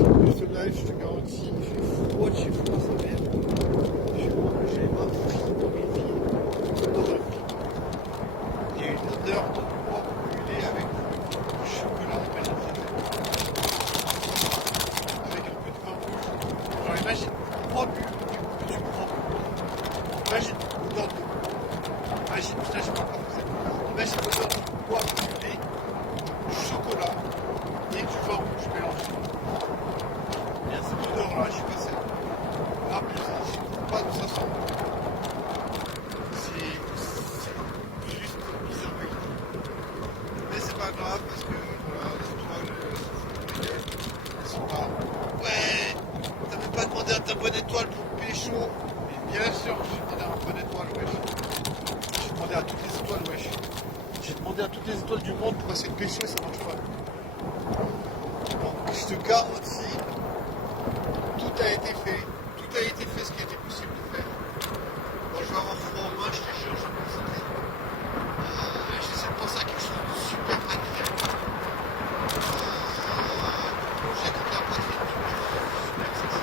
Ce live, je te garantis, il fait froid de chez froid, sa mère. Chez moi, j'ai un frit dans mes pieds. Dans un frit. Il y a une odeur de bois brûlé avec du chocolat bien intégré. Avec un peu de vin rouge. Genre, imagine 3 bulles que tu prends. Imagine l'odeur de bois. Imagine, putain, je sais pas comment c'est. Imagine l'odeur de bois brûlé, du chocolat et du vin rouge mélangé. Il y a cette odeur-là, je suis passé. Ah, mais je ne sais pas d'où ça sort. C'est juste bizarre. Mais c'est pas grave parce que voilà, les étoiles, elles sont là. Ouais, t'avais pas demandé à ta bonne étoile pour pécho. Mais bien sûr, j'ai demandé à ma bonne étoile, wesh. J'ai demandé à toutes les étoiles, wesh. J'ai demandé à toutes les étoiles du monde pour essayer de pécho et ça marche pas. Donc je te garantis, tout a été fait. Tout a été fait ce qui était possible de faire. Bon, je vais avoir froid aux mains, je te jure, je vais me concentrer. J'essaie de penser à quelque chose de super agréable. J'ai comme la poitrine, super sexy.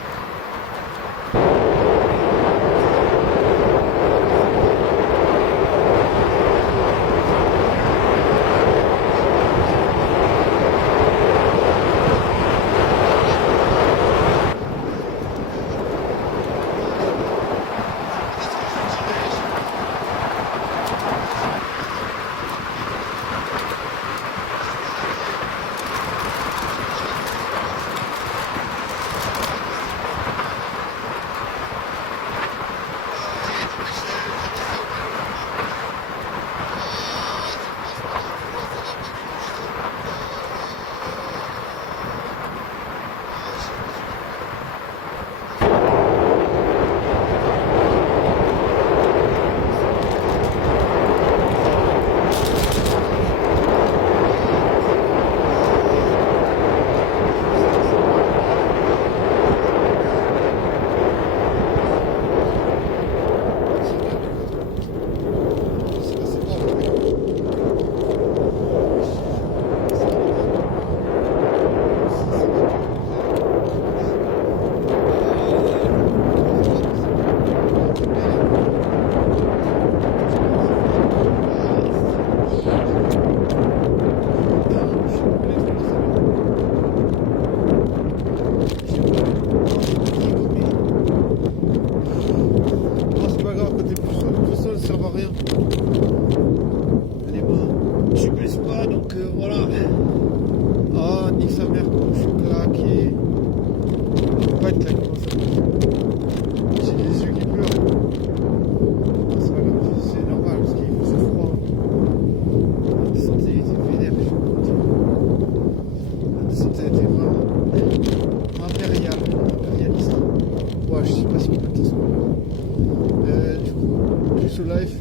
Life,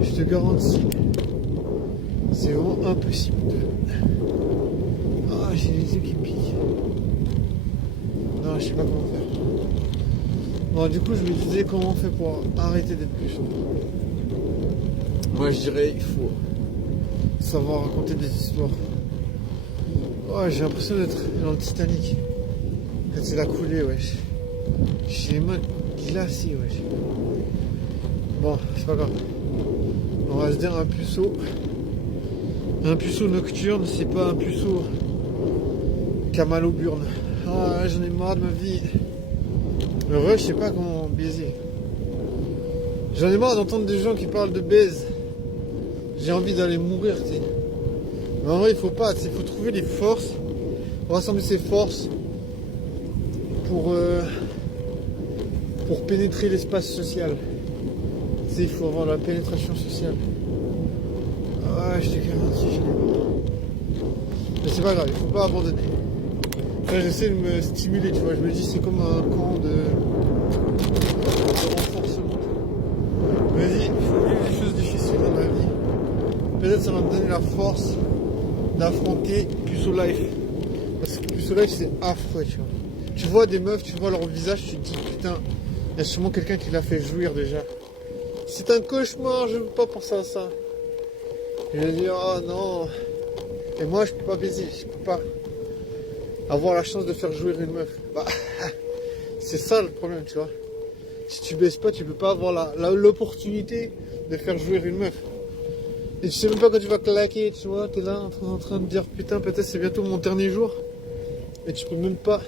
je te garantis, c'est vraiment impossible de... Ah, j'ai les yeux qui piquent. Non, je sais pas comment faire. Bon, du coup, je me disais comment on fait pour arrêter d'être plus chaud. Moi, je dirais, il faut savoir raconter des histoires. Oh, j'ai l'impression d'être dans le Titanic. Quand c'est la coulée, wesh. J'ai les mains glacées, wesh. Bon, c'est pas grave. On va se dire un puceau. Un puceau nocturne, c'est pas un puceau camaloburne. Ah, j'en ai marre de ma vie. Heureux, je sais pas comment baiser. J'en ai marre d'entendre des gens qui parlent de baise. J'ai envie d'aller mourir, tu sais. Mais en vrai, il faut pas, il faut trouver les forces, rassembler ses forces pour pénétrer l'espace social. Tu sais, il faut avoir la pénétration sociale. Ah, je te garantis, je l'ai pas. Mais c'est pas grave, il faut pas abandonner. Là, j'essaie de me stimuler, tu vois. Je me dis, c'est comme un camp de renforcement. Vas-y, il faut vivre des choses difficiles dans ma vie. Peut-être ça va me donner la force d'affronter Puceau Life. Parce que Puceau Life, c'est affreux, tu vois. Tu vois des meufs, tu vois leur visage, tu te dis, putain, il y a sûrement quelqu'un qui l'a fait jouir déjà. C'est un cauchemar, je ne veux pas penser à ça. Je vais dire, oh non. Et moi, je peux pas baiser, je peux pas. avoir la chance de faire jouir une meuf. Bah, c'est ça le problème, tu vois. Si tu baisses pas, tu peux pas avoir l'opportunité de faire jouir une meuf. Et tu sais même pas quand tu vas claquer, tu vois, t'es là en train de dire putain, peut-être c'est bientôt mon dernier jour. Et tu peux même pas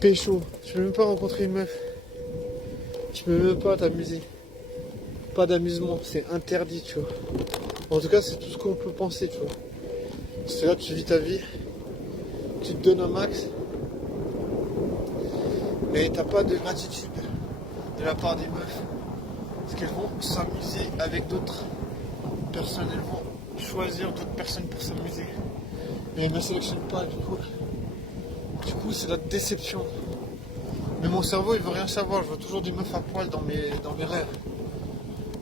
pécho, tu peux même pas rencontrer une meuf. Tu peux même pas t'amuser. Pas d'amusement, c'est interdit, tu vois. En tout cas, c'est tout ce qu'on peut penser, tu vois. C'est là que tu vis ta vie, tu te donnes un max, mais t'as pas de gratitude de la part des meufs. Parce qu'elles vont s'amuser avec d'autres personnes, elles vont choisir d'autres personnes pour s'amuser. Et elles ne sélectionnent pas, du coup. Du coup, c'est la déception. Mais mon cerveau, il veut rien savoir. Je vois toujours des meufs à poil dans mes rêves.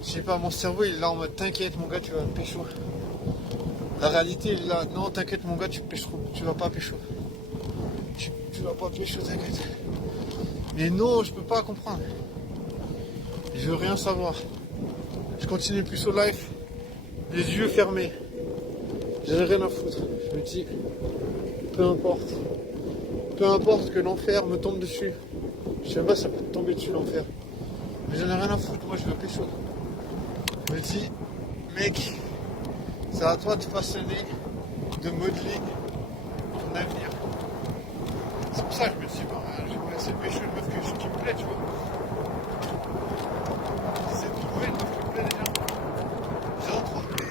Je sais pas, mon cerveau, il est là en mode t'inquiète, mon gars, tu vas pécho. La réalité, il est là, non, t'inquiète, mon gars, tu vas pas pécho. Tu vas pas pécho, t'inquiète. Mais non, je peux pas comprendre. Je veux rien savoir. Je continue plus au live, les yeux fermés. J'ai rien à foutre. Je me dis, peu importe. Peu importe que l'enfer me tombe dessus. Je sais même pas si ça peut te tomber dessus l'enfer. Mais j'en ai rien à foutre, moi je veux pécho. Je me dis, mec, c'est à toi de façonner, de modeler ton avenir. C'est pour ça que je me dis, bah, je vais essayer de pécho une meuf qui me plaît, tu vois. J'essaie de trouver une meuf qui me plaît déjà. J'en trouve, mais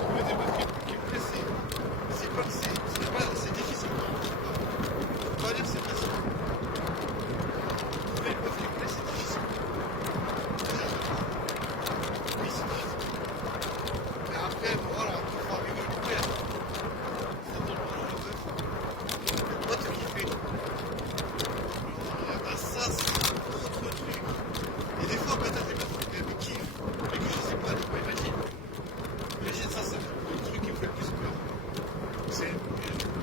trouver des meufs qui me plaisent, c'est difficile. Je peux pas dire que c'est facile. Trouver une meuf qui me plaît, c'est difficile. Oui, c'est difficile. Mais après, bon, voilà, il faut arriver à lui plaire. C'est ton rôle, la meuf. Moi, te kiffer. Bah, ça, c'est un autre truc. Et des fois, peut-être les meufs me kiffent, mais que je sais pas, tu vois, imagine. Imagine ça, c'est le truc qui me fait le plus peur.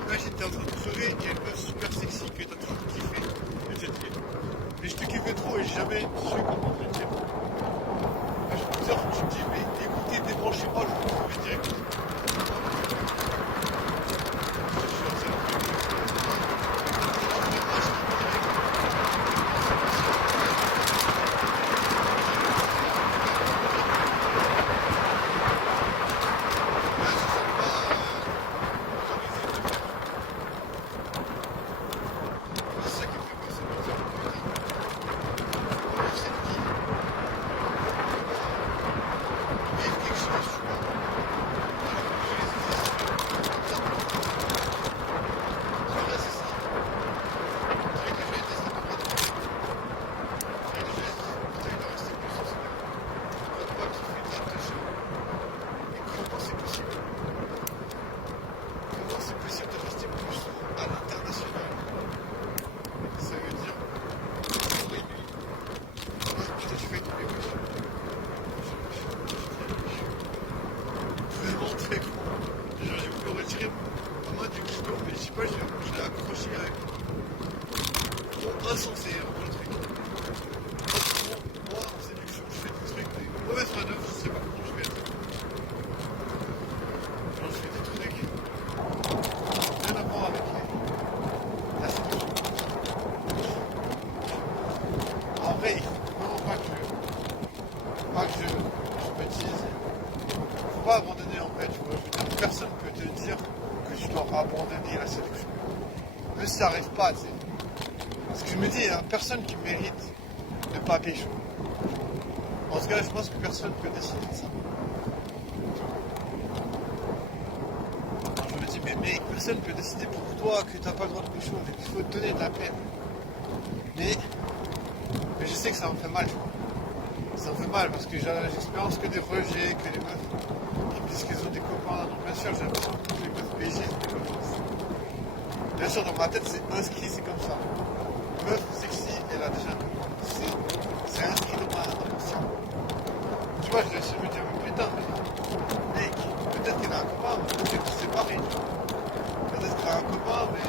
Imagine, t'es en train de crever, il y a une meuf super sexy que t'as toujours kiffé, et tu te dis, mais je te kiffais trop et j'ai jamais su comment te le dire. Là, je me dis, tu me dis, mais écoutez, débranchez-moi, je vous trouve direct. C'est ça qui me fait peur, c'est de dire, putain, cette vie, vivre quelque chose, tu vois. Alors que je les ai comme ça. Je dirais, c'est ça. Je dirais que je vais être des pas trop. Je dirais que je vais essayer de rester plus sur ce niveau. Je ne pas kiffer une chute de chez moi. Et comment c'est possible? Comment c'est possible de rester plus à l'international? Ça veut dire, oui, putain, je fais tous les wesh. Vraiment très con. Genre, j'ai voulu retirer ma main du couteau, mais je sais pas, je l'ai accroché avec trop insensé, le truc. Moi, en séduction, je fais des trucs, des mauvaises manœuvres, je sais pas comment je vais être. Genre, je fais des trucs rien à voir avec la séduction. En vrai, il faut vraiment pas que je me dise, faut pas abandonner en fait, tu vois. Je veux dire, personne peut te dire que tu dois abandonner la séduction. Même si ça n'arrive pas, tu sais. Parce que je me dis, il n'y a personne qui mérite de pas pécho. En tout cas, je pense que personne peut décider de ça. Alors, je me dis, mais mec, personne peut décider pour toi que tu n'as pas le droit de pécho, mais qu'il faut te donner de la peine. Mais je sais que ça me fait mal, tu vois. Ça me fait mal parce que j'expérience que des rejets, que des meufs qui me disent qu'elles ont des copains. Donc bien sûr, j'ai l'impression que toutes les meufs BG, c'est des copains. Bien sûr, dans ma tête, c'est inscrit, c'est comme ça. Une meuf sexy, elle a déjà un copain. C'est inscrit dans mon cerveau. Tu vois, je me dis, mais putain, mais mec, peut-être qu'elle a un copain, mais peut-être que c'est pareil. Peut-être qu'elle a un copain, mais